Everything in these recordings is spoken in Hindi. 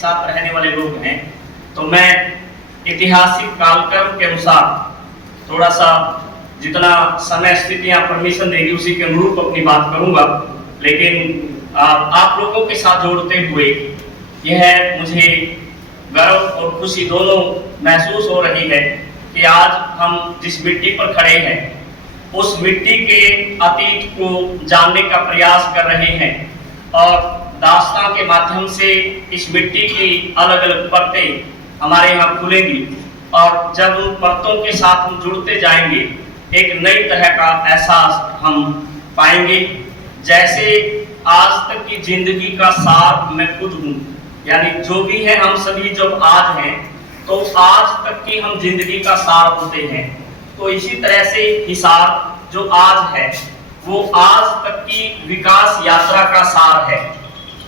साथ रहने वाले लोग हैं, तो मैं ऐतिहासिक कालक्रम के अनुसार थोड़ा सा जितना समय स्थितियां परमिशन देगी उसी के अनुरूप अपनी बात करूंगा। लेकिन आप लोगों के साथ जोड़ते हुए यह मुझे गर्व और खुशी दोनों महसूस हो रही है कि आज हम जिस मिट्टी पर खड़े हैं उस मिट्टी के अतीत को जानने का प्रयास कर रहे हैं और दास्तां के माध्यम से इस मिट्टी की अलग अलग परतें हमारे यहाँ खुलेंगी और जब उन परतों के साथ हम जुड़ते जाएंगे एक नई तरह का एहसास हम पाएंगे। जैसे आज तक की जिंदगी का सार मैं खुद हूँ, यानी जो भी है हम सभी जब आज हैं तो आज तक की हम जिंदगी का सार होते हैं। तो इसी तरह से हिसार जो आज है वो आज तक की विकास यात्रा का सार है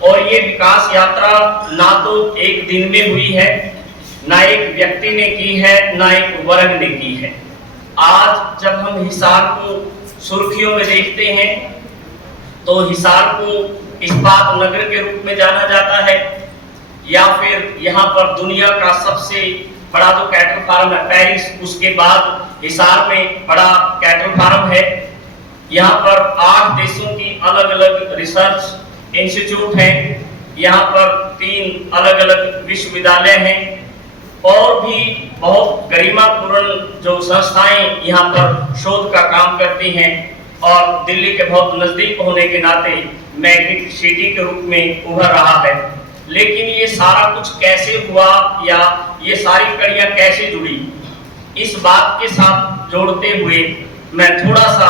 और ये विकास यात्रा ना तो एक दिन में हुई है, ना एक व्यक्ति ने की है, ना एक वर्ग ने की है। आज जब हम हिसार को सुर्खियों में देखते हैं तो हिसार को इस्पात नगर के रूप में जाना जाता है या फिर यहाँ पर दुनिया का सबसे बड़ा तो कैटल फार्म है पेरिस, उसके बाद हिसार में बड़ा कैटल फार्म है। यहाँ पर 8 देशों की अलग अलग रिसर्च इंस्टीट्यूट हैं, यहाँ पर 3 अलग अलग विश्वविद्यालय हैं और भी बहुत गरिमापूर्ण जो संस्थाएं यहाँ पर शोध का काम करती हैं और दिल्ली के बहुत नजदीक होने के नाते मैग्नेटिक सिटी के रूप में उभर रहा है। लेकिन ये सारा कुछ कैसे हुआ या ये सारी कड़ियां कैसे जुड़ी, इस बात के साथ जोड़ते हुए मैं थोड़ा सा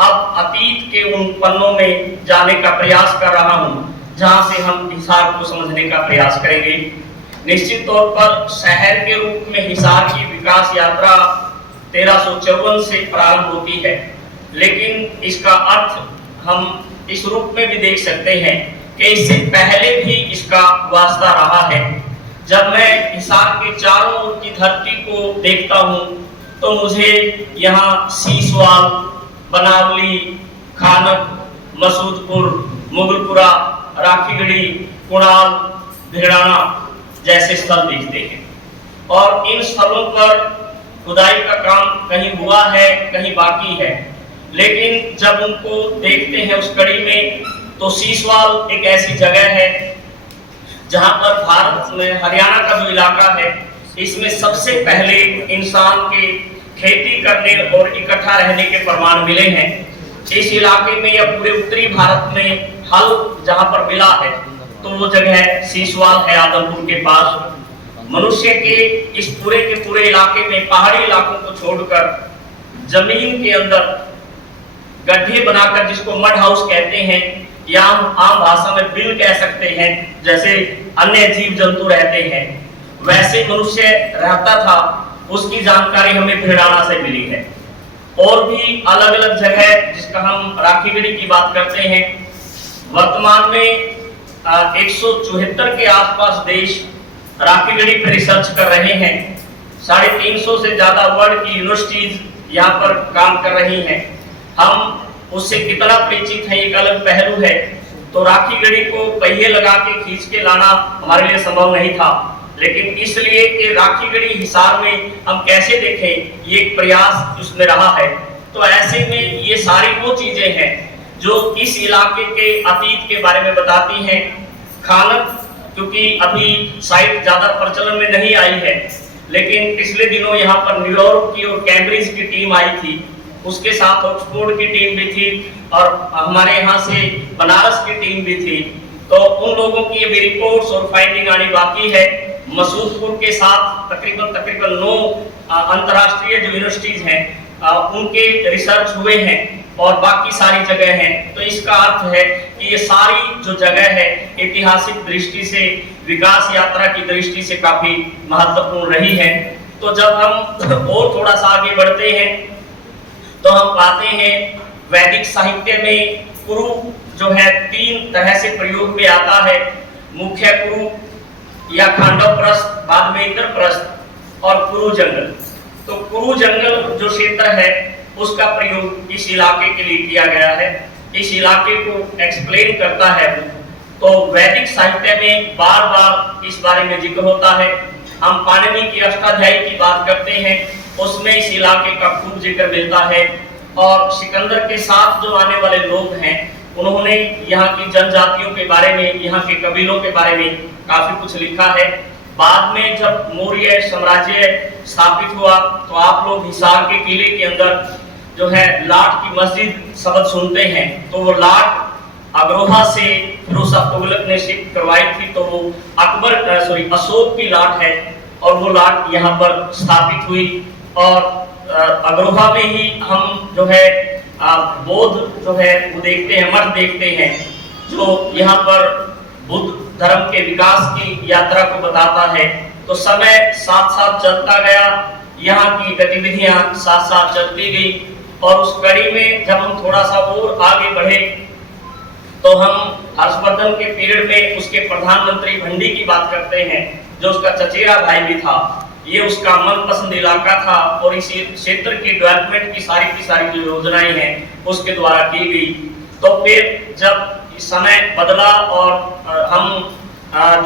अब अतीत के उन पन्नों में जाने का प्रयास कर रहा हूं जहां से हम हिसार को समझने का प्रयास करेंगे। निश्चित तौर पर शहर के रूप में हिसार की विकास यात्रा 1354 से प्रारंभ होती है, लेकिन इसका अर्थ हम इस रूप में भी देख सकते हैं कि इससे पहले भी इसका वास्ता रहा है। जब मैं हिसार के चारों ओर की धरती को देखता हूं तो मुझे यहाँ सीसवाल, बनावली, खानक, मसूदपुर, मुगलपुरा, राखीगढ़ी, कुणाल, भिड़ाना जैसे स्थल दिखते हैं और इन स्थलों पर खुदाई का काम कहीं हुआ है, कहीं बाकी है। लेकिन जब उनको देखते हैं उस कड़ी में तो सीसवाल एक ऐसी जगह है जहां पर भारत में हरियाणा का जो इलाका है इसमें सबसे पहले इंसान के खेती करने और इकट्ठा रहने के प्रमाण मिले हैं। इस इलाके में या पूरे उत्तरी भारत में हल जहां पर मिला है तो वो जगह सीसवाल है आदमपुर के पास। मनुष्य के इस पूरे के पूरे इलाके में पहाड़ी इलाकों को छोड़कर जमीन के अंदर गड्ढे बनाकर, जिसको मड हाउस कहते हैं या आम भाषा में बिल कह सकते हैं, जैसे अन्य जीव जंतु रहते हैं वैसे मनुष्य रहता था, उसकी जानकारी हमें भिड़ाना से मिली है। और भी अलग अलग जगह जिसका हम राखीगढ़ी की बात करते हैं, वर्तमान में 174 के आसपास देश राखीगढ़ी पर रिसर्च कर रहे हैं। 350 से ज्यादा वर्ल्ड की यूनिवर्सिटीज यहाँ पर काम कर रही हैं। हम उससे कितना परिचित है एक अलग पहलू है। तो राखीगढ़ी को पहिए लगा के खींच के लाना हमारे लिए संभव नहीं था, लेकिन इसलिए कि राखीगढ़ी हिसार में हम कैसे देखें ये एक प्रयास उसमें रहा है। तो ऐसे में ये सारी वो चीजें हैं जो इस इलाके के अतीत के बारे में बताती हैं। खानक क्योंकि अभी साइट ज्यादा प्रचलन में नहीं आई है, लेकिन पिछले दिनों यहाँ पर न्यूयॉर्क की और कैम्ब्रिज की टीम आई थी, उसके साथ ऑक्सफोर्ड की टीम भी थी और हमारे यहाँ से बनारस की टीम भी थी। तो उन लोगों की ये भी रिपोर्ट्स और फाइंडिंग आनी बाकी है। मसूदपुर के साथ तकरीबन 9 अंतर्राष्ट्रीय जो यूनिवर्सिटीज हैं उनके रिसर्च हुए हैं और बाकी सारी जगह हैं। तो इसका अर्थ है कि ये सारी जो जगह है ऐतिहासिक दृष्टि से, विकास यात्रा की दृष्टि से काफी महत्वपूर्ण रही है। तो जब हम और थोड़ा सा आगे बढ़ते हैं तो हम पाते हैं वैदिक साहित्य में कुरु जो है 3 तरह से प्रयोग में आता है। मुख्य कुरु या खांडव प्रस्थ, बाद में इंद्रप्रस्थ और कुरु जंगल। तो कुरु जंगल जो क्षेत्र है उसका प्रयोग इस इलाके के लिए किया गया है। इस इलाके को एक्सप्लेन करता है तो वैदिक साहित्य में बार बार इस बारे में जिक्र होता है। हम पाणिनि की अष्टाध्यायी की बात करते हैं, उसमें इस इलाके का खूब जिक्र मिलता है। और सिकंदर के साथ जो आने वाले लोग हैं, उन्होंने यहाँ की जनजातियों के बारे में, यहाँ के कबीलों के बारे में काफी कुछ लिखा है। बाद में जब मौर्य साम्राज्य स्थापित हुआ तो आप लोग हिसार के किले के अंदर जो है लाट की मस्जिद शब्द सुनते हैं, तो वो लाट अग्रोहा से फिरोज शाह तुगलक ने शिफ्ट करवाई थी, तो वो अशोक की लाट है और वो लाट यहाँ पर स्थापित हुई। और अग्रोहा में ही हम जो है बौद्ध जो है वो देखते हैं, मठ देखते हैं, जो यहाँ पर बुद्ध धर्म के विकास की यात्रा को बताता है। तो समय साथ साथ चलता गया, यहाँ की गतिविधियां साथ साथ चलती गई। और उस कड़ी में जब हम थोड़ा सा और आगे बढ़े तो हम हर्षवर्धन के पीरियड में उसके प्रधानमंत्री भंडी की बात करते हैं, जो उसका चचेरा भाई भी था। ये उसका मनपसंद इलाका था और इस क्षेत्र की डेवलपमेंट की सारी जो योजनाएं हैं उसके द्वारा की गई। तो फिर जब समय बदला और हम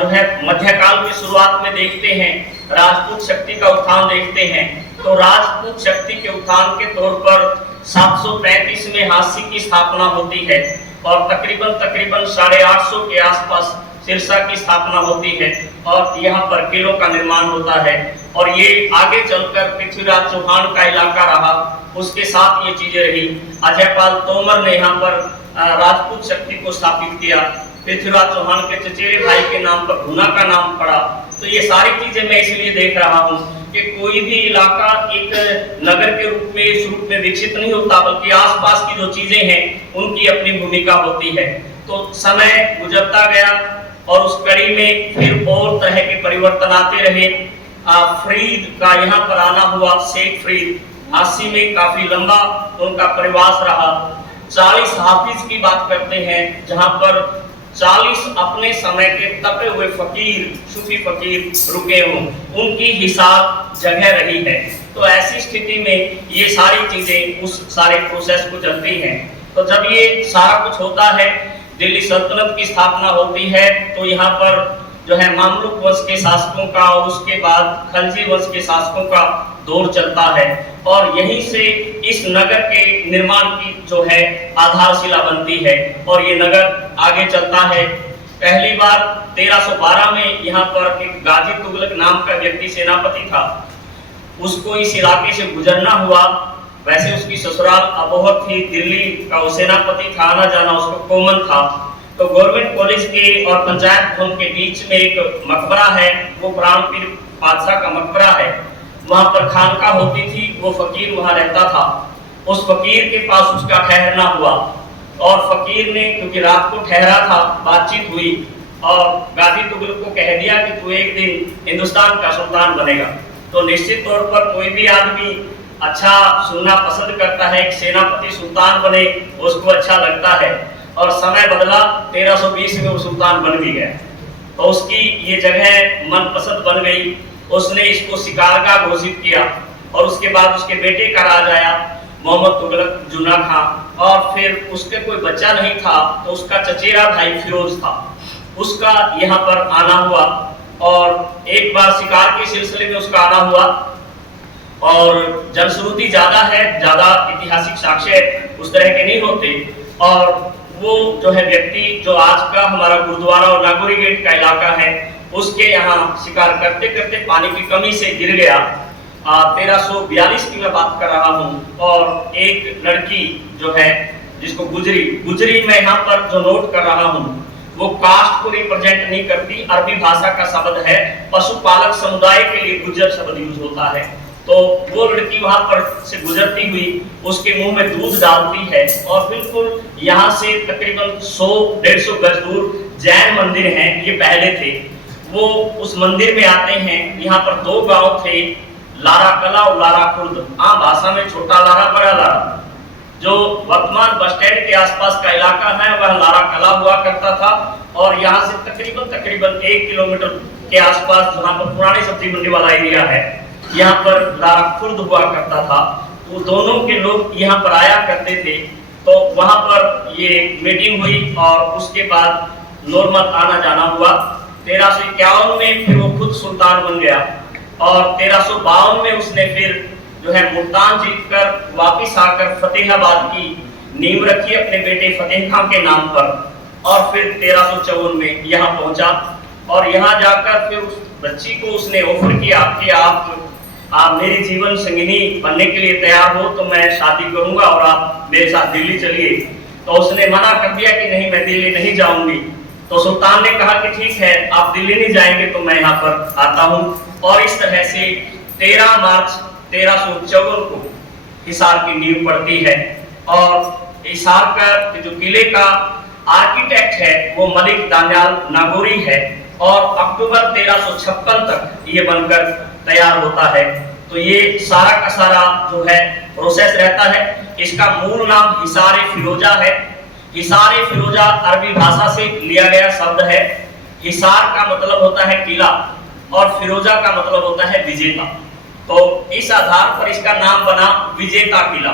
जो है मध्यकाल की शुरुआत में देखते हैं, राजपूत शक्ति का उत्थान देखते हैं, तो राजपूत शक्ति के उत्थान के तौर पर 735 में हांसी की स्थापना होती है और तकरीबन 850 के आसपास सिरसा की स्थापना होती है और यहाँ पर किलों का निर्माण होता है। और ये आगे चलकर पृथ्वीराज चौहान का इलाका रहा, उसके साथ ये चीजें रही। अजयपाल तोमर ने यहाँ पर राजपूत शक्ति को स्थापित किया। पृथ्वीराज चौहान के चचेरे भाई के नाम पर गुना का नाम पड़ा। तो ये सारी चीजें मैं इसलिए देख रहा हूँ कि कोई भी इलाका एक नगर के रूप में, इस रूप में विकसित नहीं होता, बल्कि आसपास की जो चीजें हैं उनकी अपनी भूमिका होती है। तो समय गुजरता गया और उस कड़ी में फिर और तरह के परिवर्तन आते रहे। फरीद का यहाँ पर आना हुआ, शेख फरीद 80 में काफी लंबा उनका प्रवास रहा। 40 हाफिज की बात करते हैं, जहाँ पर 40 अपने समय के तपे हुए फकीर, सूफी फकीर रुके हों, उनकी हिसाब जगह रही है। तो ऐसी स्थिति में ये सारी चीजें उस सारे प्रोसेस को चलती हैं। तो जब ये सारा कुछ होता है, दिल्ली सल्तनत की स्थापना होती है, तो यहाँ पर जो है मामलुक वंश के शासकों का और उसके बाद खलजी वंश के शासकों का दौर चलता है और यहीं से इस नगर के निर्माण की जो है आधारशिला बनती है और ये नगर आगे चलता है। पहली बार 1312 में यहाँ पर एक गाजी तुगलक नाम का व्यक्ति सेनापति था, उसको इस इलाके से गुजरना हुआ। वैसे उसकी ससुराल अबोहर थी, दिल्ली का वो सेनापति था, आना जाना उसको कॉमन था। तो गवर्नमेंट कॉलेज के और पंचायत भवन के बीच में एक मकबरा है, वो प्राणपीर बादशाह का मकबरा है। वहां पर खानका होती थी, वो फकीर वहां रहता था। उस फकीर के पास उसका ठहरना हुआ और फकीर ने, क्योंकि रात को ठहरा था, बातचीत हुई और गाजी तुगलक को कह दिया कि तू एक दिन हिंदुस्तान का सुल्तान बनेगा। तो निश्चित तौर पर कोई भी आदमी अच्छा सुनना पसंद करता है, एक सेनापति सुल्तान बने, उसको अच्छा लगता है। और समय बदला, 1320 में वो सुल्तान बन भी गया। तो उसकी ये जगह मनपसंद बन गई। उसने इसको शिकारगाह घोषित किया और उसके बाद उसके बेटे का राज आया, मोहम्मद तुगलक जुना खां। और फिर उसके कोई बच्चा नहीं था, तो उसका चचेरा भाई फिरोज था, उसका यहाँ पर आना हुआ। और एक बार शिकार के सिलसिले में उसका आना हुआ और जनश्रुति ज्यादा है, ज्यादा ऐतिहासिक साक्ष्य उस तरह के नहीं होते। और वो जो है व्यक्ति, जो आज का हमारा गुरुद्वारा और नागौरी गेट का इलाका है, उसके यहाँ शिकार करते करते पानी की कमी से गिर गया। 1342 की मैं बात कर रहा हूँ। और एक लड़की जो है, जिसको गुजरी मैं यहाँ पर जो नोट कर रहा हूँ, वो कास्ट को रिप्रेजेंट नहीं करती, अरबी भाषा का शब्द है। पशुपालक समुदाय के लिए गुजर शब्द यूज होता है। तो वो लड़की वहां पर से गुजरती हुई उसके मुंह में दूध डालती है और बिल्कुल यहाँ से तकरीबन 100-150 गज दूर जैन मंदिर हैं, ये पहले थे। वो उस मंदिर में आते हैं। यहाँ पर 2 गांव थे, लारा कला और लारा खुर्द। आम भाषा में छोटा लारा, बड़ा लारा। जो वर्तमान बस स्टैंड के आसपास का इलाका है, वह लारा कला हुआ करता था। और यहाँ से तकरीबन 1 किलोमीटर के आसपास, जहाँ पर पुरानी सब्जी मंडी वाला एरिया है, यहाँ पर लारा खुर्द हुआ करता था। तो दोनों के लोग यहाँ पर आया करते थे। तो वहां पर ये मीटिंग हुई और उसके बाद नॉर्मल आना जाना हुआ। 1351 में फिर वो खुद सुल्तान बन गया और 1352 में उसने फिर जो है मुल्तान जीतकर वापिस आकर फतेहाबाद की नींव रखी अपने बेटे फतेह खां के नाम पर और फिर 1354 में यहाँ पहुंचा और यहाँ जाकर फिर उस बच्ची को उसने ऑफर किया कि आप मेरी जीवन संगिनी बनने के लिए तैयार हो तो मैं शादी करूंगा और आप मेरे साथ दिल्ली चलिए। तो उसने मना कर दिया कि नहीं, मैं दिल्ली नहीं जाऊंगी। तो सुल्तान ने कहा कि ठीक है, आप दिल्ली नहीं जाएंगे तो मैं यहाँ पर आता हूँ। और इस तरह से 13 मार्च 1354 को हिसार की नींव पड़ती है और हिसार का जो किले का आर्किटेक्ट है वो मलिक दानियाल नागौरी है और अक्टूबर 1356 तक ये बनकर तैयार होता है। तो ये सारा का सारा जो है प्रोसेस रहता है। इसका मूल नाम हिसार फिरोजा है। हिसार फिरोजा अरबी भाषा से लिया गया शब्द है। हिसार का मतलब होता है किला और फिरोजा का मतलब होता है विजेता। तो इस आधार पर इसका नाम बना विजेता किला।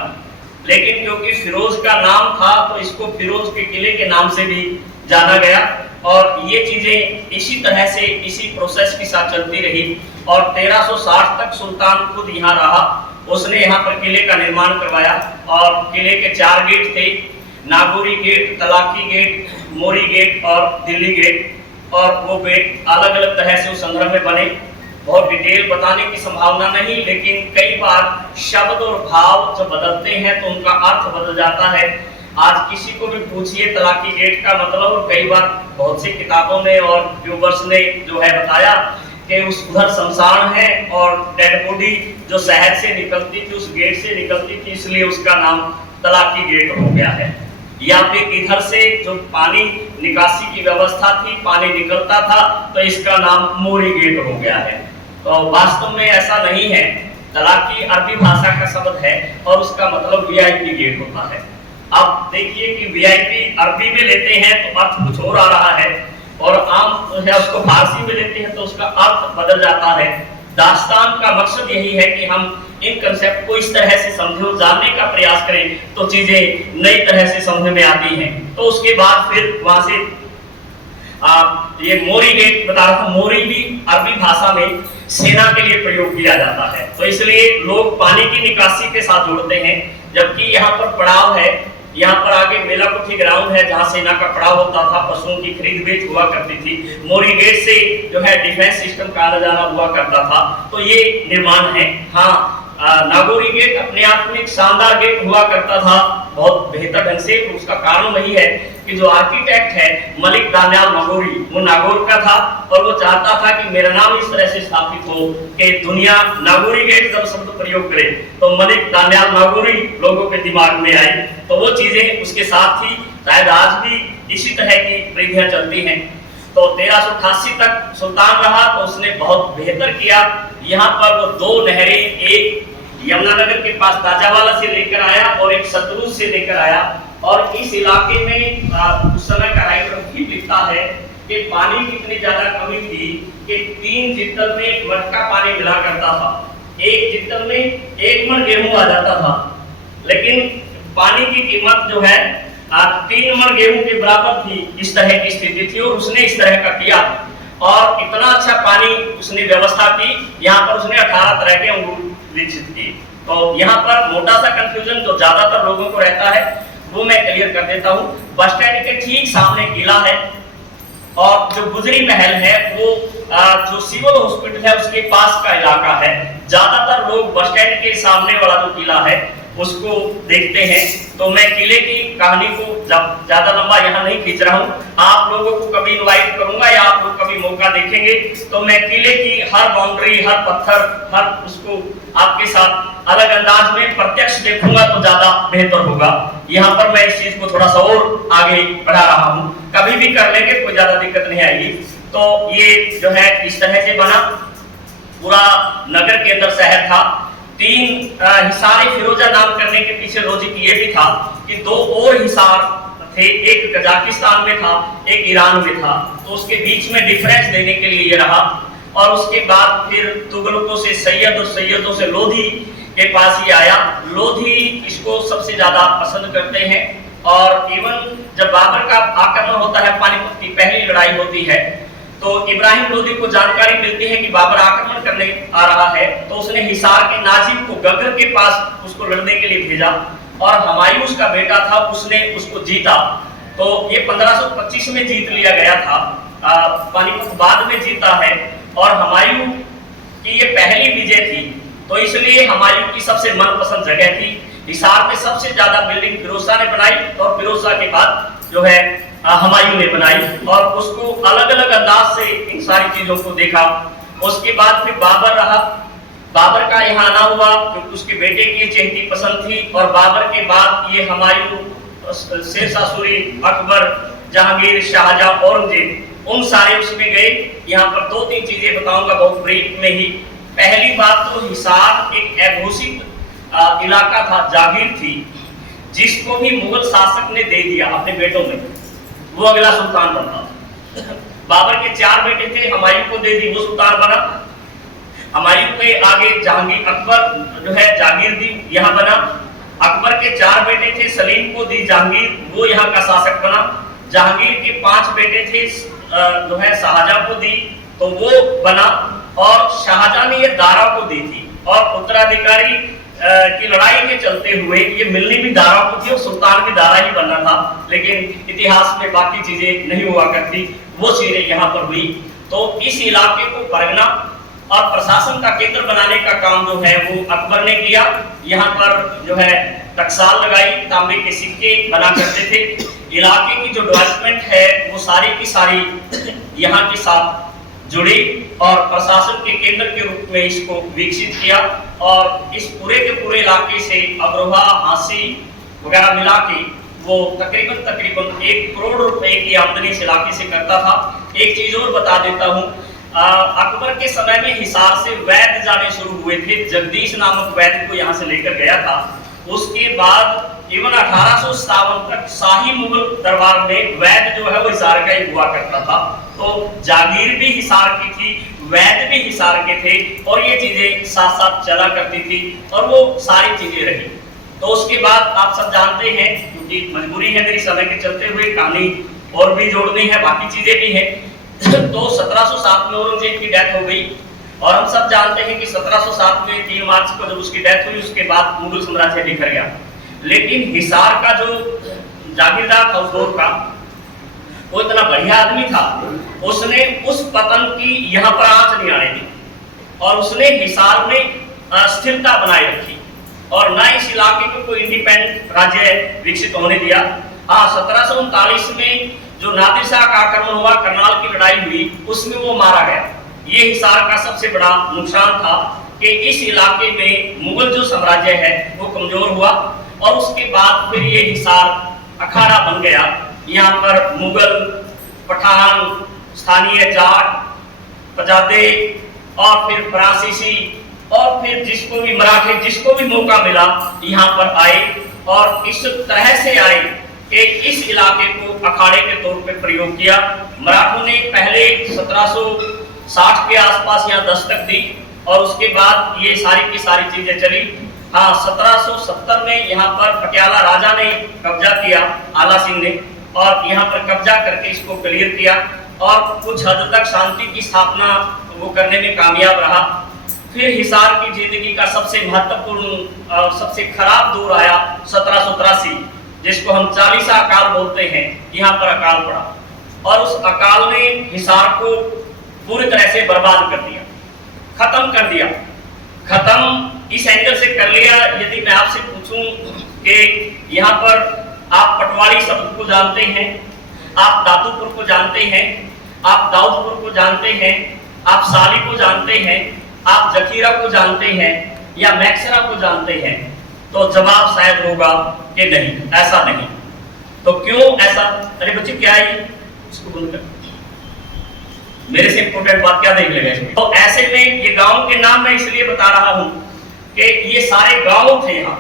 लेकिन क्योंकि फिरोज का नाम था तो इसको फिरोज के किले के नाम से भी जाना गया और ये चीजें इसी तरह से इसी प्रोसेस के साथ चलती रही और 1360 तक सुल्तान खुद यहाँ रहा। उसने यहाँ पर किले का निर्माण करवाया और किले के 4 गेट थे, नागौरी गेट, तलाकी गेट, मोरी गेट और दिल्ली गेट। और वो गेट अलग अलग तरह से उस संदर्भ में बने। बहुत डिटेल बताने की संभावना नहीं, लेकिन कई बार शब्द और भाव जब बदलते हैं तो उनका अर्थ बदल जाता है। आज किसी को भी पूछिए तलाकी गेट का मतलब, और कई बार बहुत सी किताबों में और व्यूवर्स ने जो है बताया कि उस उधर शमशान है और डेड बॉडी जो शहर से निकलती थी उस गेट से निकलती थी, इसलिए उसका नाम तलाकी गेट हो गया है। या फिर इधर से जो पानी निकासी की व्यवस्था थी, पानी निकलता था, तो इसका नाम मोरी गेट हो गया है। तो वास्तव में ऐसा नहीं है। तलाकी अरबी भाषा का शब्द है और उसका मतलब वीआईपी गेट होता है। अब देखिए कि वीआईपी अरबी में लेते हैं तो अर्थ कुछ और आ रहा है और आम है उसको फारसी में लेते हैं तो उसका अर्थ बदल जाता है। दास्तान का मकसद यही है कि हम इन कंसेप्ट को इस तरह से समझो, जानने का प्रयास करें तो चीजें नई तरह से समझ में आती हैं। तो उसके बाद फिर वहां से ये मोरी गेट बता रहा था। मोरी भी अरबी भाषा में सेना के लिए प्रयोग किया जाता है, तो इसलिए लोग पानी की निकासी के साथ जोड़ते हैं। जबकि यहाँ पर पड़ाव है, यहाँ पर आगे मेला कुठी ग्राउंड है जहाँ सेना का पड़ाव होता था, पशुओं की खरीद बेच हुआ करती थी। मोरी गेट से जो है डिफेंस सिस्टम का आना जाना हुआ करता था। तो ये निर्माण है। हाँ, नागौरी गेट अपने आप में एक शानदार गेट हुआ करता था, बहुत बेहतर ढंग से। उसका कारण वही है कि जो आर्किटेक्ट है मलिक दानियाल नागौरी, वो नागौर का था और वो चाहता था कि मेरा नाम इस तरह से स्थापित हो कि दुनिया नागौरी गेट जब शब्द प्रयोग करे तो मलिक दानियाल नागौरी लोगों के दिमाग में आए। तो वो चीजें उसके साथ थी। शायद आज भी इसी तरह की विधियां चलती हैं। तो 1388 तक सुल्तान रहा तो उसने बहुत बेहतर किया। यहाँ पर वो 2 नहरें, एक यमुनानगर के पास ताजावाला से लेकर आया और एक सतलुज से लेकर आया। और इस इलाके में उस समय का राइटर भी लिखता है कि पानी की इतनी ज्यादा कमी थी कि 3 जित्तल में 1 मटका पानी मिला करता था। 1 जित्तल में 1 मन गेहूं आ जाता था, लेकिन पानी की कीमत जो है 3 मन गेहूं के बराबर थी। इस तरह की स्थिति थी और उसने इस तरह का किया और इतना अच्छा पानी उसने व्यवस्था की। यहाँ पर उसने 18 तरह के अंगूर विकसित किए। तो यहाँ पर मोटा सा कंफ्यूजन जो ज्यादातर लोगों को रहता है वो मैं क्लियर कर देता हूँ। बस स्टैंड के ठीक सामने किला है और जो गुजरी महल है वो जो सिविल हॉस्पिटल है उसके पास का इलाका है। ज्यादातर लोग बस स्टैंड के सामने वाला जो किला है उसको देखते हैं। तो मैं किले की कहानी को ज्यादा लंबा यहाँ नहीं खींच रहा हूँ। आप लोगों को कभी इनवाइट करूंगा या आप लोग कभी मौका देखेंगे तो मैं किले की हर बाउंड्री, हर पत्थर, हर उसको आपके साथ अलग अंदाज में प्रत्यक्ष देखूंगा तो ज्यादा बेहतर होगा। यहाँ पर मैं इस चीज को थोड़ा सा और आगे बढ़ा रहा हूँ, कभी भी कर लेंगे, कोई ज्यादा दिक्कत नहीं आएगी। तो ये जो है इस तरह से बना, पूरा नगर के अंदर शहर था। 3 हिसार फिरोजा नाम करने के पीछे लॉजिक ये भी था कि 2 और हिसार थे, एक कजाकिस्तान में था, एक ईरान में था। तो उसके बीच में डिफरेंस देने के लिए ये रहा। और उसके बाद फिर तुगलकों से सैयद और सैयदों से लोधी के पास ही आया। लोधी इसको सबसे ज्यादा पसंद करते हैं और इवन जब बाबर का आक्रमण होता है, पानीपत की पहली लड़ाई होती है, तो इब्राहिम लोदी को जानकारी मिलती है कि बाबर आक्रमण करने आ रहा है, तो उसने हिसार के नाजिम को गगर के पास उसको लड़ने के लिए भेजा और हुमायूं उसका बेटा था, उसने उसको जीता। तो ये 1525 में जीत लिया गया था, पानीपत बाद में जीता है और हुमायूं की ये पहली विजय थी, तो इसलिए हुमायूं की सबसे मनपसंद जगह थी। हिसार में सबसे ज्यादा बिल्डिंग फिरोज शाह ने बनाई और फिरोज शाह के बाद जो है हुमायूं ने बनाई और उसको अलग अलग अंदाज से इन सारी चीजों को देखा। उसके बाद फिर बाबर रहा, बाबर का यहाँ आना हुआ क्योंकि उसके बेटे की ये चहेती पसंद थी और बाबर के बाद ये हुमायूं, शेरशाह सूरी, अकबर, जहांगीर, शाहजहां, औरंगजेब, उन सारे उसमें गए। यहाँ पर 2-3 चीजें बताऊंगा बहुत ब्रीफ में ही। पहली बात तो हिसार एक अघोषित इलाका था, जागीर थी, जिसको भी मुगल शासक ने दे दिया अपने बेटों में, वो अगला सुल्तान बनता। बाबर के 4 बेटे थे, हुमायूं को दे दी, वो सुल्तान बना। हुमायूं के आगे जहांगीर, अकबर जो है जागीर दी, यहाँ बना। अकबर के 4 बेटे थे, सलीम को दी जहांगीर, वो यहाँ का शासक बना। जहांगीर के 5 बेटे थे, जो है शाहजहां को दी, तो वो बना। और शाहजहां ने ये दारा को दी थी और उत्तराधिकारी की लड़ाई के चलते हुए ये मिलनी भी दारा को थी और सुल्तान भी दारा ही बनना था, लेकिन इतिहास में बाकी चीजें नहीं हुआ करती, वो चीजें यहाँ पर हुई। तो इस इलाके को परगना और प्रशासन का केंद्र बनाने का काम जो है वो अकबर ने किया। यहाँ पर जो है टकसाल लगाई, तांबे के सिक्के बना करते थे। इलाके की जो डेवलपमेंट है वो सारी की सारी यहाँ के साथ जुड़ी और प्रशासन के केंद्र के रूप में इसको विकसित किया और इस पूरे के पूरे इलाके से अमरोहा, हांसी वगैरह मिला के वो तकरीबन 1 करोड़ रुपए की आमदनी इस इलाके से करता था। एक चीज और बता देता हूँ, अकबर के समय में हिसार से वैद्य जाने शुरू हुए थे। जगदीश नामक वैद्य को यहाँ से लेकर गया था। उसके बाद इवन 1857 तक शाही मुगल दरबार में वैद्य जो है वो हिसार का ही हुआ करता था। तो जागीर भी हिसार की थी, वैद्य भी हिसार के थे और ये चीजें साथ साथ चला करती थी और वो सारी चीजें रही। तो उसके बाद आप सब जानते हैं, क्योंकि मजबूरी है मेरी समय के चलते हुए, कहानी और भी जोड़नी है, बाकी चीजें भी हैं। तो 1707 में औरंगजेब की डेथ हो गई और हम सब जानते हैं कि 1707 में 3 मार्च को जब उसकी डेथ हुई उसके बाद मुगल साम्राज्य बिखर गया। लेकिन हिसार का जो जागीरदार था उस दौर का, वो इतना बढ़िया आदमी था, उसने उस पतन की यहाँ पर आंच नहीं आने दी और उसने हिसार में स्थिरता बनाए रखी और न इस इलाके को कोई इंडिपेंडेंट राज्य विकसित होने दिया। 1739 में जो नादिर शाह का आक्रमण हुआ, करनाल की लड़ाई हुई, उसमें वो मारा गया। ये हिसार का सबसे बड़ा नुकसान था कि इस इलाके में मुगल जो साम्राज्य है वो कमजोर हुआ और उसके बाद फिर ये हिसार अखाड़ा बन गया। यहाँ पर मुगल, पठान, स्थानीय जाट, पजाते और फिर फ्रांसीसी और फिर जिसको भी मराठे, जिसको भी मौका मिला यहाँ पर आए और इस तरह से आए कि इस इलाके को अखाड़े के तौर पे प्रयोग किया। मराठों ने पहले 1760 के आसपास यहाँ दस्तक दी और उसके बाद ये सारी की सारी चीजें चली। हाँ, 1770 में यहाँ पर पटियाला राजा ने कब्जा किया, आला सिंह ने, और यहाँ पर कब्जा करके इसको क्लियर किया और कुछ हद तक शांति की स्थापना वो करने में कामयाब रहा। फिर हिसार की जिंदगी का सबसे महत्वपूर्ण और सबसे खराब दौर आया 1783, जिसको हम 40 अकाल बोलते हैं। यहाँ पर अकाल पड़ा और उस अकाल ने हिसार को पूरी तरह से बर्बाद कर दिया, खत्म कर दिया। खत्म इस एंगल से कर लिया, यदि मैं आपसे पूछूं कि यहाँ पर आप पटवारी शब्द को जानते हैं, आप दादूपुर को जानते हैं, आप दाऊदपुर को जानते हैं, आप साली को जानते हैं, आप जखीरा को जानते हैं या मैक्सरा को जानते हैं, तो जवाब शायद होगा कि नहीं, ऐसा नहीं। तो क्यों ऐसा? अरे बच्चे क्या है इसको बंद कर, मेरे से इंपोर्टेंट बात क्या देख लेगा इसमें। तो ऐसे में ये गांव के नाम मैं इसलिए बता रहा हूं कि ये सारे गांव थे यहाँ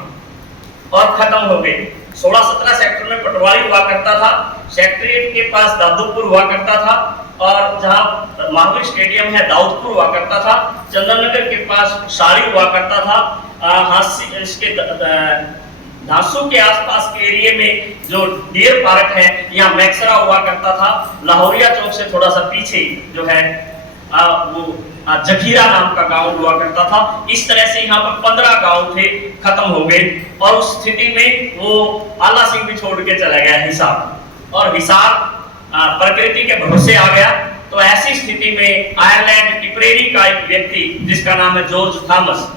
और खत्म हो गए। 16-17 सेक्टर में पटवारी हुआ करता था, सेक्रेटरीट के पास दादूपुर हुआ करता था और जहाँ महावीर स्टेडियम है दाऊदपुर हुआ करता था, चंदन नगर के पास साड़ी हुआ करता था, हांसी इसके धासू के आसपास के एरिया में जो डियर पार्क है, यहाँ मैक्सरा हुआ करता था। लाहौरिया चौक से थोड़ा सा पीछे जो है वो जखीरा नाम का गांव हुआ करता था। इस तरह से यहाँ पर 15 गांव थे, खत्म हो गए। और उस स्थिति में वो आला सिंह भी छोड़ के चला गया हिसार, और हिसार प्रकृति के भरोसे आ गया। तो ऐसी स्थिति में आयरलैंड टिपरेरी का एक व्यक्ति जिसका नाम है जॉर्ज थॉमस,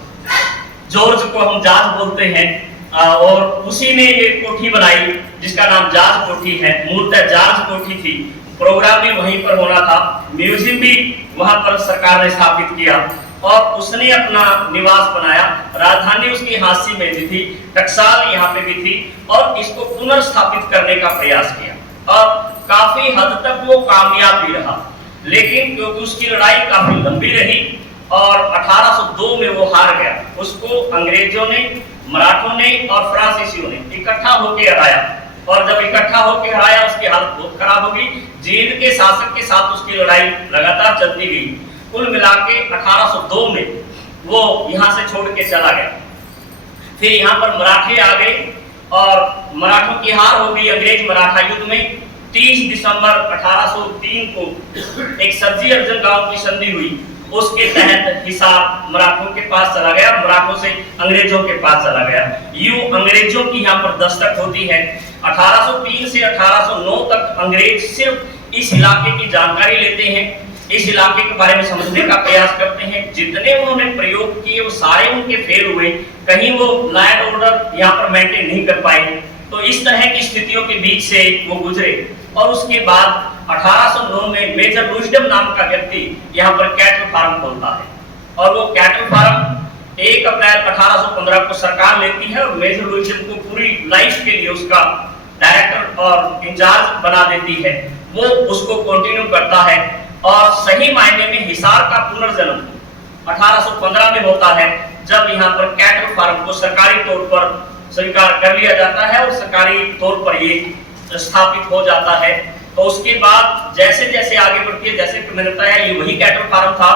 जॉर्ज को हम जॉर्ज बोलते हैं, और उसी ने ये कोठी बनाई जिसका नाम जॉर्ज कोठी है। मूलतः जॉर्ज कोठी थी, प्रोग्राम भी वहीं पर होना था, म्यूजियम भी वहां पर सरकार ने स्थापित किया, और उसने अपना निवास बनाया। राजधानी उसकी हांसी में भी थी, टकसाल यहाँ पे भी थी, और इसको पुनर्स्थापित करने का प्रयास किया, और काफी हद तक वो कामयाब भी रहा। लेकिन क्योंकि उसकी लड़ाई काफी लंबी रही और 1802 में वो हार गया, उसको अंग्रेजों ने, मराठों ने और फ्रांसीसियों ने इकट्ठा होकर हराया। और जब इकट्ठा होकर हराया, उसकी हालत बहुत खराब हो गई। जींद के शासक के साथ उसकी लड़ाई लगातार चलती गई। कुल मिला के 1802 में वो यहाँ से छोड़ के चला गया। फिर यहाँ पर मराठे आ गए और मराठों की हार हो गई अंग्रेज मराठा युद्ध में। 30 दिसंबर 1803 को एक सब्जी अर्जन गांव की संधि हुई, उसके तहत हिसार मराठों के पास चला गया, मराठों से अंग्रेजों के पास चला गया। यूं अंग्रेजों की यहाँ पर दस्तक होती है। 1803 से 1809 तक अंग्रेज सिर्फ इस इलाके की जानकारी लेते हैं, इस इलाके के बारे में समझने का प्रयास करते हैं। जितने उन्होंने प्रयोग किए वो सारे उनके फेल हुए, कहीं वो लॉ एंड ऑर्डर यहाँ पर मेंटेन नहीं कर पाए। तो इस तरह की स्थितियों के बीच से वो गुजरे, और उसके बाद 1809 में मेजर लुइसडम नाम का व्यक्ति यहाँ पर कैटल फार्म खोलता है, और वो कैटल फार्म 1 अप्रैल 1815 को सरकार लेती है, और मेजर लुइसडम को पूरी लाइफ के लिए उसका डायरेक्टर और इंचार्ज बना देती है। वो उसको कंटिन्यू करता है, और सही मायने में हिसार का पुनर्जन्म 1815 में होता है, जब यहाँ पर कैटल फार्म को सरकारी तौर पर स्वीकार कर लिया जाता है और सरकारी तौर पर ये स्थापित हो जाता है। तो उसके बाद जैसे जैसे आगे बढ़ती है, जैसे कि मैंने बताया, ये वही कैटल फार्म था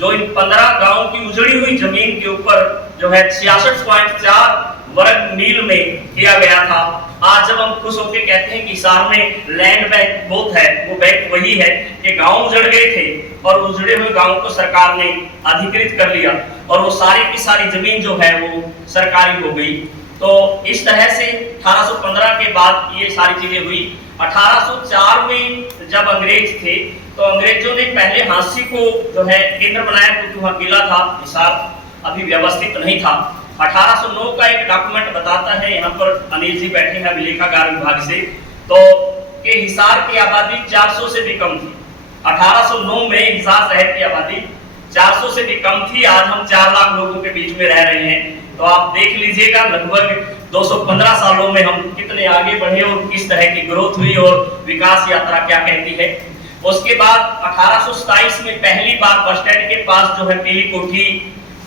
जो इन 15 गांवों की उजड़ी हुई जमीन के ऊपर जो है 66.4 वर्ग मील में किया गया था। आज जब हम खुश होकर कहते हैं कि हिसार में लैंड बैंक बहुत है, वो बैंक वही है कि गांव उजड़ गए थे और उजड़े हुए गांवों को सरकार ने अधिकृत कर लिया, और वो सारी की सारी जमीन जो है वो सरकारी हो गई। तो इस तरह से 1815 के बाद ये सारी चीजें हुई। 1804 में जब अंग्रेज थे, तो अंग्रेजों ने पहले हांसी को जो है केंद्र बनाया, क्योंकि वहां किला था, हिसार अभी व्यवस्थित नहीं था। 1809 का एक डॉक्यूमेंट बताता है, यहाँ पर अनिल जी बैठे हैं अभिलेखागार विभाग से, तो कि हिसार की आबादी 400 से भी कम थी। 1809 में हिसार शहर की आबादी 400 से भी कम थी। आज हम 4 लाख लोगों के बीच में रह रहे हैं, तो आप देख लीजिएगा लगभग 215 सालों में हम कितने आगे बढ़े और किस तरह की ग्रोथ हुई और विकास यात्रा क्या कहती है। उसके बाद 1827 में पहली बार बस स्टैंड के पास जो है पीली कोठी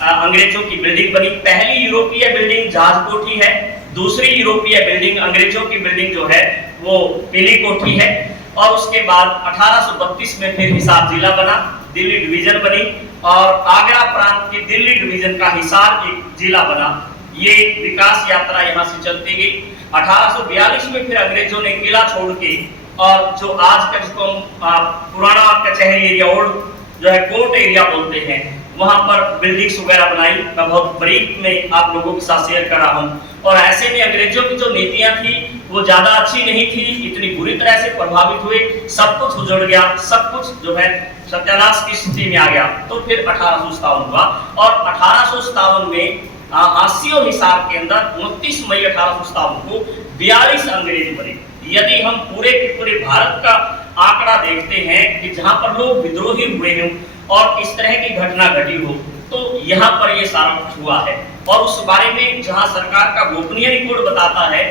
अंग्रेजों की बिल्डिंग बनी। पहली यूरोपीय बिल्डिंग जहाज कोठी है, दूसरी यूरोपीय बिल्डिंग अंग्रेजों की बिल्डिंग जो है वो पीली कोठी है। और उसके बाद 1832 में फिर हिसार जिला बना, दिल्ली डिवीजन बनी, और आगरा प्रांत की दिल्ली डिवीजन का हिसार एक जिला बना। ये विकास यात्रा यहाँ से चलती गई। 1842 में फिर अंग्रेजों ने किला छोड़ के, और जो आज का जिसको हम पुराना कचहरी एरिया, ओल्ड जो है कोर्ट एरिया बोलते हैं, वहां पर बिल्डिंग्स वगैरह बनाई। मैं बहुत बरीक में आप लोगों के साथ शेयर कर रहा हूँ। और ऐसे में अंग्रेजों की जो नीतियां थी वो ज्यादा अच्छी नहीं थी, इतनी बुरी तरह से प्रभावित हुए, सब कुछ उजड़ गया, सब कुछ जो है सत्यानाश की स्थिति में आ गया। तो फिर 1857 हुआ, और 1857 में हांसी और हिसार के अंदर 29 मई 1857 को 42 अंग्रेज बने। यदि हम पूरे के पूरे भारत का आंकड़ा देखते हैं कि जहां पर लोग विद्रोही हुए हों और इस तरह की घटना घटी हो, तो यहाँ पर ये सारा कुछ हुआ है। और उस बारे में जहां सरकार का गोपनीय रिपोर्ट बताता है,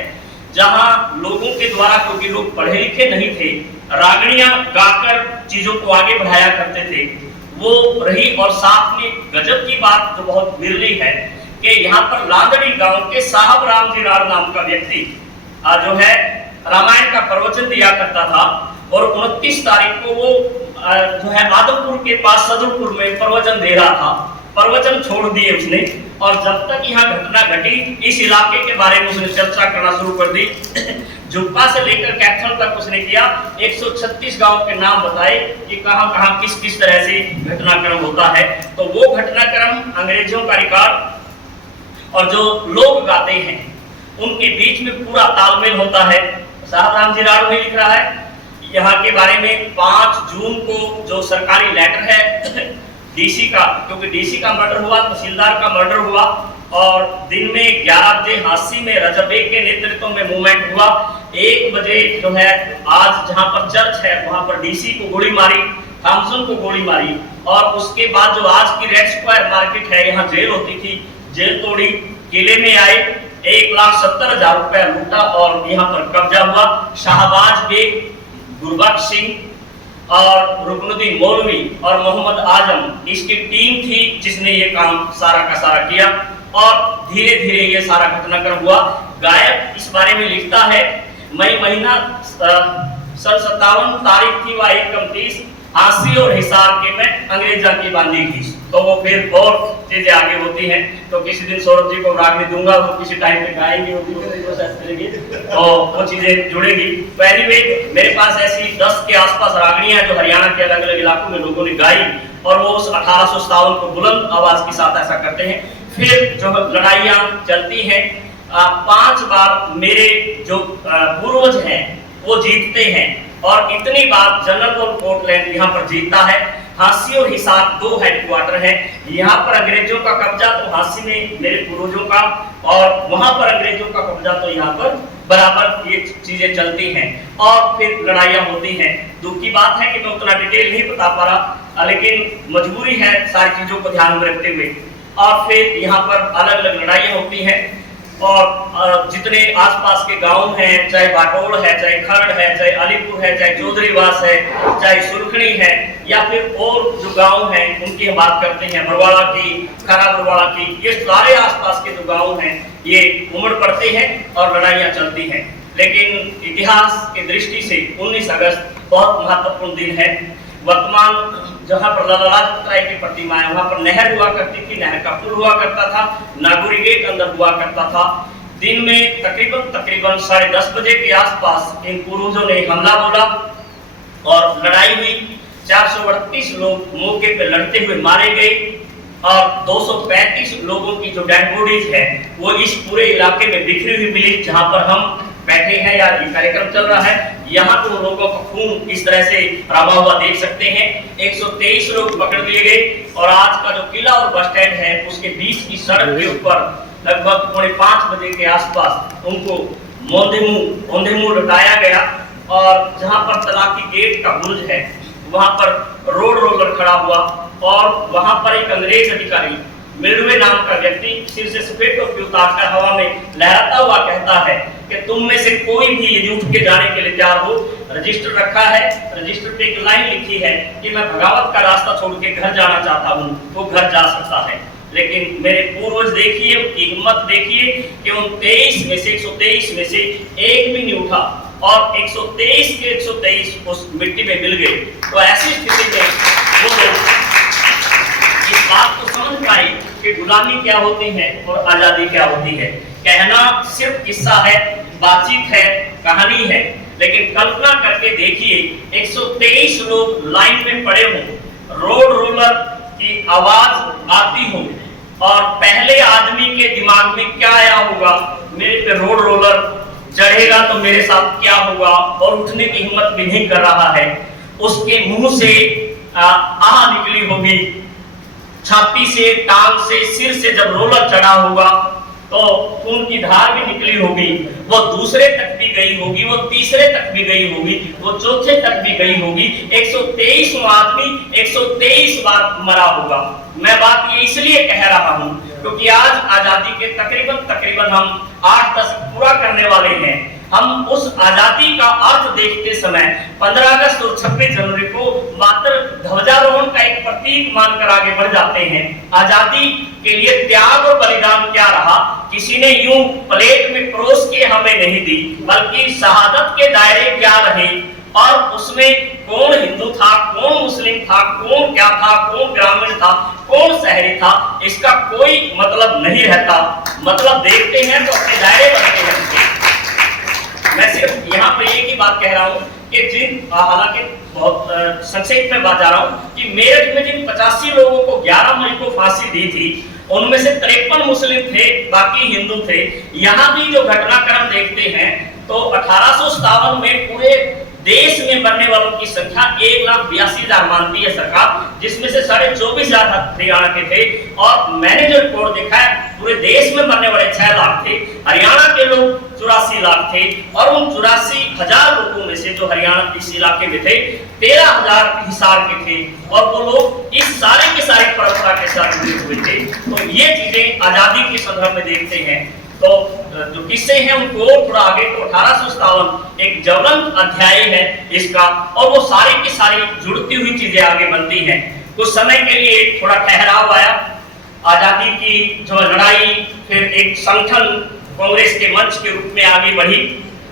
जहां लोगों के द्वारा, क्योंकि लोग पढ़े लिखे नहीं थे, रागड़ियां गाकर चीजों को आगे बढ़ाया करते थे, वो रही। और साथ में गजब की बात जो बहुत मिर्ली है कि यहाँ पर लांदड़ी गांव के साहब रामजी राण नाम का व्यक्ति जो है रामायण का प्रवचन दिया करता था, और 29 तारीख को वो जो है आदमपुर के पास सदरपुर में प्रवचन दे रहा था। प्रवचन छोड़ दिए उसने, और जब तक यहाँ घटना घटी इस इलाके के बारे में उसने चर्चा करना शुरू कर दी। जुब्बा से लेकर कैथल तक उसने किया, 136 गांव के नाम बताए कि कहां कहां किस किस तरह से घटनाक्रम होता है। तो वो घटनाक्रम अंग्रेजों का रिकॉर्ड और जो लोग गाते हैं उनके बीच में पूरा तालमेल होता है। साहब जी राड़ में लिख रहा है यहाँ के बारे में 5 जून को जो सरकारी लेटर है डीसी का, क्योंकि डीसी का मर्डर हुआ, तहसीलदार का मर्डर हुआ और दिन में 11 बजे हांसी में रजब बेग के नेतृत्व में मूवमेंट हुआ। 1 बजे जो है आज जहां पर चर्च है वहां पर डीसी को गोली मारी, थॉमसन को गोली मारी और उसके बाद जो आज की रेड स्क्वायर मार्केट है यहाँ जेल होती थी, जेल तोड़ी, किले में आए, 1,70,000 रुपया लूटा और यहाँ पर कब्जा हुआ। शाहबाज बेग, गुरबख्श सिंह और रुकनुद्दीन मौलवी और मोहम्मद आजम इसकी टीम थी जिसने ये काम सारा का सारा किया और धीरे धीरे ये सारा घटनाक्रम हुआ। गायक इस बारे में लिखता है, मई महीना सन 57 तारीख थी, वह 1:29 हांसी और हिसार के में अंग्रेजा की बांधी घीस। तो वो फिर और चीजें आगे होती हैं, तो किसी दिन सौरभ जी को रागनी दूंगा, वो किसी टाइम पे गाएंगे तो वो चीजें जुड़ेगी। तो एनीवे मेरे पास ऐसी 10 के आसपास रागनियां हैं जो हरियाणा के अलग अलग इलाकों में लोगों ने गाई और वो उस 1857 को बुलंद आवाज के साथ ऐसा करते हैं। फिर जो लड़ाइयां चलती हैं, 5 बार मेरे जो पूर्वज हैं वो जीतते हैं और इतनी बार जनरल पोर्टलैंड यहाँ पर जीतता है। हांसी और हिसार 2 हेडक्वार्टर है, यहाँ पर अंग्रेजों का कब्जा तो हांसी में मेरे पूर्वजों का और वहां पर अंग्रेजों का कब्जा तो यहाँ पर बराबर ये चीजें चलती हैं और फिर लड़ाइयां होती हैं। दुख की बात है कि मैं उतना डिटेल नहीं बता पा रहा, लेकिन मजबूरी है सारी चीजों को ध्यान में रखते हुए। और फिर यहाँ पर अलग अलग लड़ाइयां होती हैं और जितने आसपास के गांव हैं, चाहे बाटोड़ है, चाहे खरड़ है, चाहे अलीपुर है, चाहे चौधरीवास है, चाहे सुरखड़ी है या फिर और जो गांव हैं उनकी हम बात करते हैं, बरवाड़ा की, खरा बरवाड़ा की, ये सारे आसपास के जो गांव हैं ये उमड़ पड़ते हैं और लड़ाइयां चलती हैं। लेकिन इतिहास की दृष्टि से 19 अगस्त बहुत महत्वपूर्ण दिन है। वर्तमान जहां पर लाला लाजपत राय की प्रतिमा है वहां पर नहर हुआ करती थी, नहर का पुल हुआ करता था, नागुरी गेट अंदर हुआ करता था। दिन में तकरीबन 10:30 बजे के आसपास इन पूर्वजों ने हमला बोला और लड़ाई हुई। 438 लोग मौके पे लड़ते हुए मारे गए और 235 लोगों की जो डेड बॉडीज है वो इस पूरे इलाके में बिखरी हुई मिली जहां पर हम बैठे हैं या ये कार्यक्रम चल रहा है। यहाँ तो लोगों का खून इस तरह से रवा हुआ देख सकते हैं। 123 लोग पकड़ लिए गए और आज का जो किला और बस स्टैंड है उसके बीच की सड़क के ऊपर लगभग 4:45 बजे के आसपास उनको औंधे मुंह लटाया गया और जहाँ पर तलाकी गेट का बुर्ज है वहां पर रोड रोलर खड़ा हुआ और वहां पर एक अंग्रेज अधिकारी मिल्डवे नाम का व्यक्ति सिर से सफेद टोपी उतारकर हवा में लहराता हुआ कहता है कि तुम में से कोई भी यदि उठ के जाने के लिए तैयार हो, रजिस्टर रखा है, रजिस्टर पे एक लाइन लिखी है कि मैं बगावत का रास्ता छोड़ के घर जाना चाहता हूँ, वो घर जा सकता है। लेकिन मेरे पूर्वज देखिए, उनकी हिम्मत देखिए कि उन 23 में से 123 में से एक भी नहीं उठा और 123 के 123 उस मिट्टी में मिल गए। तो ऐसी स्थिति में वो लोग इस बात को समझ पाए कि गुलामी क्या होती है और आजादी क्या होती है। कहना सिर्फ किस्सा है, बातचीत है, कहानी है, लेकिन कल्पना करके देखिए 123 लोग लाइन में पड़े हों, रोड रोलर की आवाज आती हो और पहले आदमी के दिमाग में क्या आया होगा, मेरे पे रोड रोलर चढ़ेगा तो मेरे साथ क्या होगा, और उठने की हिम्मत भी नहीं कर रहा है। उसके मुंह से आह निकली होगी, छाती से, टांग से, सिर से जब रोलर चढ़ा होगा तो खून की धार भी निकली होगी, वो दूसरे तक भी गई होगी, वो तीसरे तक भी गई होगी, वो चौथे तक भी गई होगी। 123 आदमी 123 बार मरा होगा। मैं बात ये इसलिए कह रहा हूं क्योंकि आज आजादी के तकरीबन हम 8 दशक पूरा करने वाले हैं। हम उस आजादी का अर्थ देखते समय 15 अगस्त और 26 जनवरी को मात्र ध्वजारोहण का एक प्रतीक मानकर आगे बढ़ जाते हैं। आजादी के लिए त्याग और बलिदान क्या रहा, किसी ने यूं प्लेट में परोस के हमें नहीं दी, बल्कि शहादत के दायरे क्या रहे और उसमें कौन हिंदू था, कौन मुस्लिम था, कौन क्या था, कौन ग्रामीण था, कौन शहरी था इसका कोई मतलब नहीं रहता। मतलब देखते हैं तो अपने दायरे बनते हैं। मैं सिर्फ यहाँ पर एक ही बात कह रहा हूँ कि जिन, हालांकि बहुत संक्षेप में बात जा रहा हूँ कि मेरठ में जिन 85 लोगों को 11 मई को फांसी दी थी उनमें से 53 मुस्लिम थे, बाकी हिंदू थे। यहाँ भी जो घटनाक्रम देखते हैं तो 1857 में पूरे देश में मरने वालों की संख्या 1,82,000 मानती है सरकार, जिसमें से 24,500 हरियाणा के थे। और मैंने जो रिपोर्ट देखा है पूरे देश में मरने वाले 6 लाख थे, हरियाणा के लोग 84 लाख थे। और उन 84,000 लोगों में से जो हरियाणा इस इलाके में थे 13,000 हिसार के थे, और वो लोग इस सारे के सारी परंपरा के साथ जुड़े हुए थे। तो ये चीजें आजादी के संदर्भ में देखते हैं। तो जो किस्से हैं उनको थोड़ा आगे, तो 1857 एक ज्वलंत अध्याय है इसका, और वो सारी की सारी जुड़ती हुई चीजें आगे बनती हैं। कुछ समय के लिए थोड़ा ठहराव आया, आजादी की जो लड़ाई फिर एक संगठन कांग्रेस के मंच के रूप में आगे बढ़ी।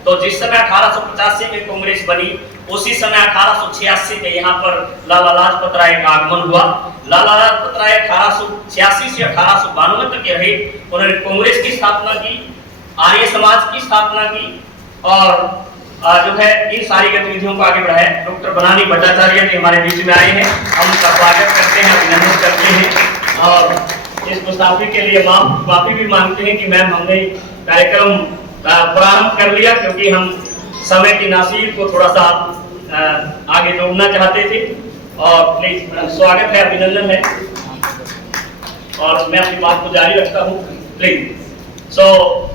तो जिस समय 1885 में कांग्रेस बनी उसी समय 1886 में यहाँ पर लाला लाजपत राय का आगमन हुआ। लाला लाजपत राय 1886 से 1892 तक के रहे। उन्होंने कांग्रेस की स्थापना की, आर्य समाज की स्थापना की, और जो है इन सारी गतिविधियों को आगे बढ़ाया। डॉक्टर बनानी भट्टाचार्य जी हमारे बीच में आए हैं, हम उनका स्वागत करते हैं, अभिनंदन करते हैं। और इस मुसाफिर के लिए माफी भी मांगते हैं कि मैम हमने कार्यक्रम प्रारंभ कर लिया क्योंकि हम समय की नासीर को थोड़ा सा आगे जोड़ना चाहते थे। और प्लीज स्वागत है, अभिनंदन है, और मैं अपनी बात को जारी रखता हूँ प्लीज।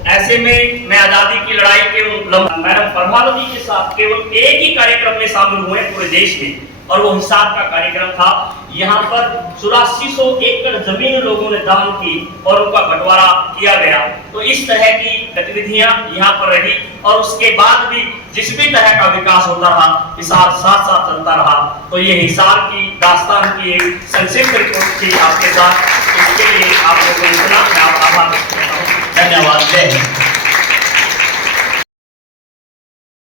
ऐसे में मैं आजादी की लड़ाई के मैडम प्रभावती के साथ केवल एक ही कार्यक्रम में शामिल हुए पूरे देश में, और वो हिसार का कार्यक्रम था। यहाँ पर 8400 एकड़ जमीन लोगों ने दान की और उनका बंटवारा किया गया। तो इस तरह की गतिविधियां यहाँ पर रही, और उसके बाद भी जिस भी तरह का विकास होता रहा हिसार साथ साथ चलता रहा। तो ये हिसार की दास्तान की एक संक्षिप्त रिपोर्ट थी आपके साथ। इसके लिए आप लोगों को इतना आभार। धन्यवाद।